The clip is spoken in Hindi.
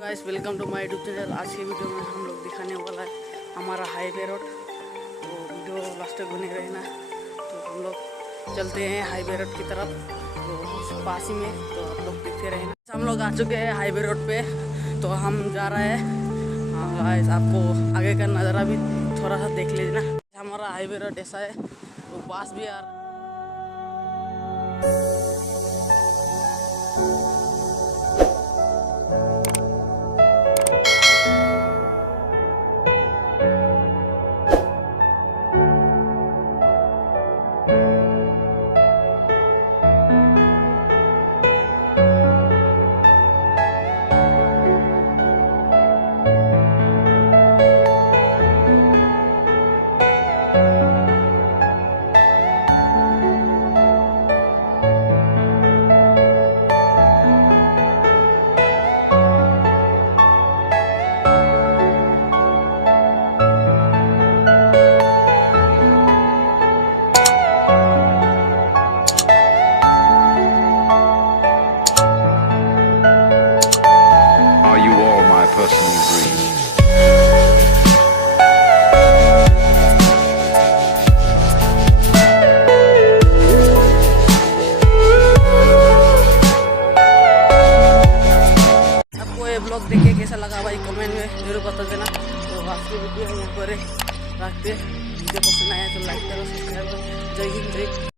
Guys welcome to my YouTube channel. आज की वीडियो में हम लोग दिखाने वाला है हमारा हाईवे रोड। तो वीडियो लास्ट तक बने रहना। तो हम लोग चलते हैं हाईवे रोड की तरफ, तो पास ही में, तो आप लोग देखते रहना। हम लोग आ चुके हैं हाईवे रोड पे, तो हम जा रहे हैं। गाइस आपको आगे का नज़ारा भी थोड़ा सा देख लेना। हमारा हाईवे रोड ऐसा है, तो पास भी आ रहा है। Personal dream. आपको ये ब्लॉग देख के कैसा लगा भाई कमेंट में जरूर बता देना। तो आज की वीडियो हम यहाँ पर रखते। वीडियो पसंद आया तो लाइक करो, सब्सक्राइब करो। जय हिंद, जय